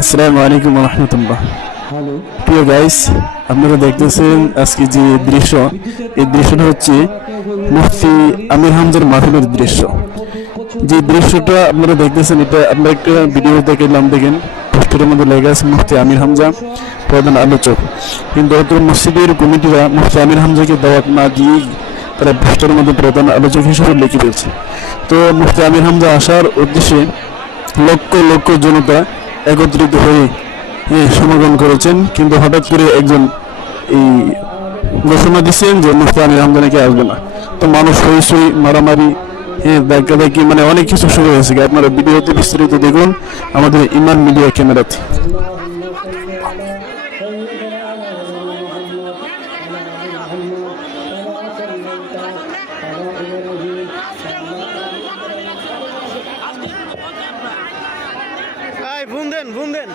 আসসালামু আলাইকুম রহমতুল্লাহ। হ্যালো। প্রিয় গাইস, আপনারা দেখতেছেন আজকে যে দৃশ্য, এই দৃশ্যটা হচ্ছে মুফতি আমির হামজার মাহফিলের দৃশ্য। যে দৃশ্যটা আপনারা দেখতেছেন, এটা আমরা একটা ভিডিও দেখলাম, দেখেন পোস্টারের মধ্যে লেখা আছে মুফতি আমির হামজা প্রধান আলোচক। কিন্তু অত মসজিদের কমিটিরা মুফতি আমির হামজাকে দাওয়াত না দিয়েই তারা পোস্টারের মধ্যে প্রধান আলোচক হিসেবে লিখে ফেলছে। তো মুফতি আমির হামজা আসার উদ্দেশ্যে লক্ষ লক্ষ জনতা একত্রিত হয়ে সমাগম করেছেন, কিন্তু হঠাৎ করে একজন এই ঘোষণা দিচ্ছেন যে মুফতি আমির হামজা নাকি আসবে না। তো মানুষ হইচই, মারামারি, ধাক্কাধাক্কি, মানে অনেক কিছু শুরু হয়েছে। আপনারা ভিডিওতে বিস্তারিত দেখুন আমাদের ইমান মিডিয়া ক্যামেরাতে। বুম দেন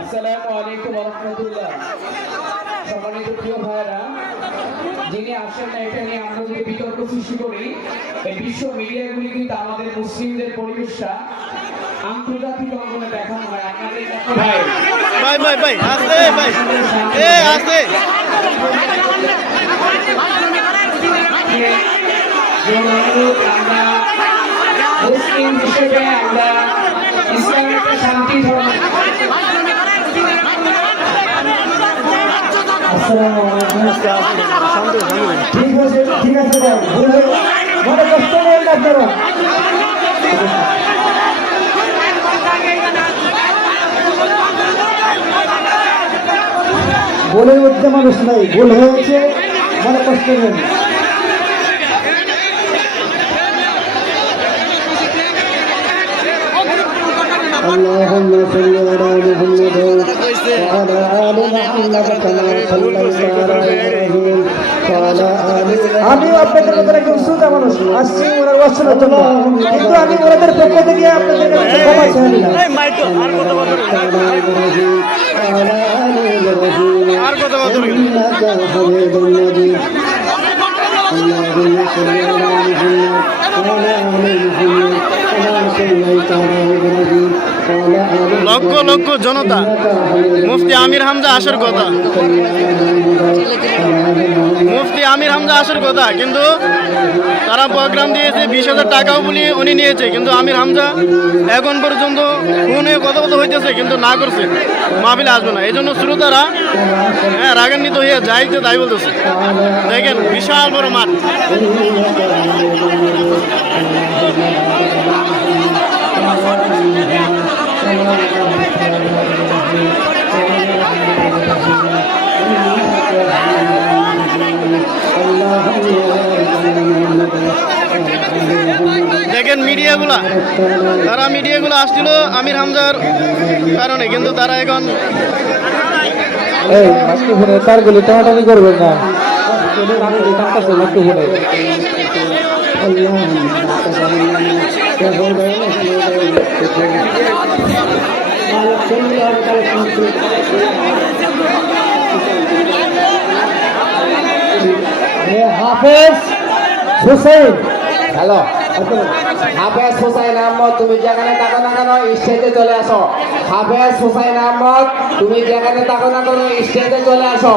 আসসালামু আলাইকুম ওয়া রাহমাতুল্লাহ। সম্মানিত প্রিয় ভাইরা, যিনি আসেন না এটা নিয়ে আমরা যদি বিতর্ক সৃষ্টি করি, এই বিশ্ব মিডিয়াগুলি কিন্তু আমাদের মুসলিমদের পরিবেশটা আন্তর্জাতিক অঙ্গনে দেখানো হয়। আপনাদের ভাই আসতে ভাই আসতে আমরা মুসলিম হিসেবে আমরা ইসলামের একটা শান্তি ধর্ম। ঠিক আছে মনে কষ্ট নেই আপনারা। বলে উঠতে মানুষ নাই, ভুল হয়েছে, মনে কষ্ট নেই। اللهم صل على محمد وعلى آل محمد كما صليت على إبراهيم وعلى آل আমি আপনাদের মতো একজন শ্রোতা মানুষ আসছি ওনার ওয়াসনার জন্য, কিন্তু আমি ওনাদের পক্ষ থেকে আপনাদের কাছে ক্ষমা চাই না। আর কত কত اللهم صل على محمد وعلى آل محمد كما صليت على إبراهيم وعلى آل লক্ষ লক্ষ জনতা মুফতি আমির হামজা আসার কথা, মুফতি আমির হামজা আসার কথা, কিন্তু তারা প্রোগ্রাম দিয়েছে 20,000 টাকাও বলে উনি নিয়েছে, কিন্তু আমির হামজা এখন পর্যন্ত ফোনে কথা হইতেছে, কিন্তু না করছে মাহফিলে আসবে না। এই জন্য শ্রোতারা রাগান্বিত হয়ে যাইতে তাই বলতেছে। দেখেন বিশাল বড় মাঠ। দেখেন মিডিয়াগুলা, তারা মিডিয়াগুলো আসছিল আমির হামজার কারণে, কিন্তু তারা এখন তারগুলি টানাটানি করবেন না। হাফেজ হুসেন, হ্যালো হাফেজ হুসাইন আহমদ, তুমি যেখানে থাকো না কেন স্টেজে চলে আসো। হাফেজ হুসাইন আহমদ, তুমি যেখানে থাকো না কেন স্টেজে চলে আসো।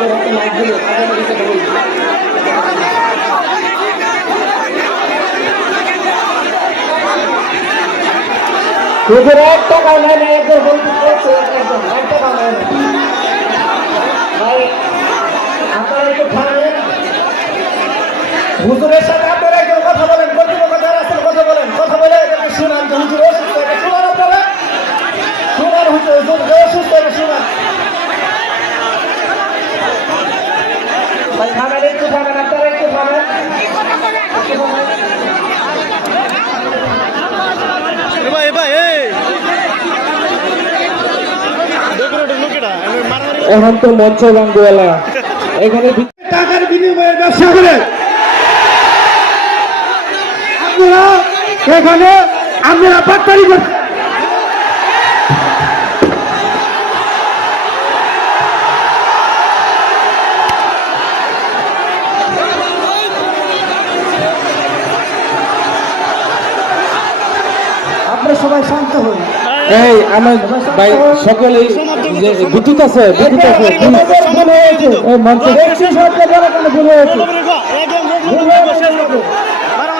ওদের হাতে মাইক দিলে আগে দিতে হবে। হুজুর এক টাকা নেয় না, একদম বলতে চাইছে, একদম এক টাকা নেয় না। ভাই আপনারা একটু থামেন। হুজুরের সাথে আপনারা একটু কথা বলেন, কর্তৃপক্ষ যারা আছেন কথা বলেন, কথা বলে এদেরকে শুনান যে হুজুর অসুস্থ, এটা শুনান আপনারা, শুনান হুজুর অসুস্থ, এটা শুনান। ভাই থামেন, একটু থামেন, আপনারা একটু থামেন, একটু থামেন। ভাই ভাই এই ডেকোরেটর লোকেরা মারামারি এখন তো মঞ্চ গাঙ্গুয়ালা এখানে টাকার বিনিময়ে ব্যবসা করে আপনারা এখানে আপনারা বাটপারি করছেন। আপনারা সবাই শান্ত হন। এই আমার ভাই সকলেই যে বিদ্যুৎ আছে বিদ্যুৎ আছে ভুল হয়েছে, এই মঞ্চ একটু সাহায্য করার জন্য ভুল হয়েছে। ভুল হয়েছে।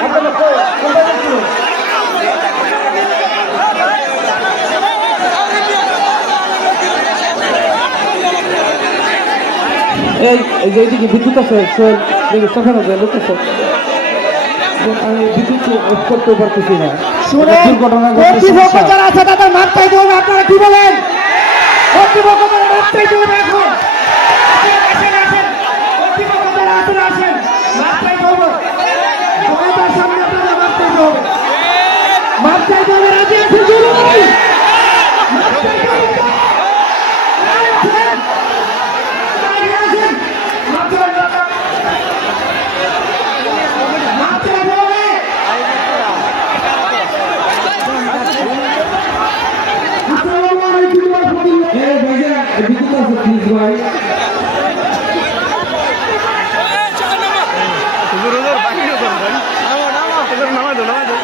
আপনারা কই? কোনটা দেখছিলেন? এই যে এইদিকে বিদ্যুৎ আছে সেখানে যে লোক আছে আমি বিদ্যুৎ অফ করতে পারতেছি না। শুনেন, দুর্ঘটনা কর্তৃপক্ষ যারা আছে তাদের মাপ চাইতে হবে। আপনারা কি বলেন? কর্তৃপক্ষ যারা মাপ চাইতে হবে এখন। আসেন, আসেন। কর্তৃপক্ষ যারা আছেন, আসেন। মাপ চাইতে হবে। জনতার সামনে আপনাদের মাপ চাইতে হবে। মাপ চাইতে হবে, রাজি আছেন জরুরি। মাপ চাইতে হবে। আসেন। রাজি আছেন। মাপ চাইতে হবে। মাপ চাইতে হবে। আসসালামু আলাইকুম ওয়া রাহমাতুল্লাহ। এই ভাইয়া বিদ্যুৎ আছে প্লিজ ভাই হুজুর হুজুর বাকি হুজুর ভাই হুজুর নামাই দাও নামাই দাও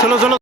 চলো চলো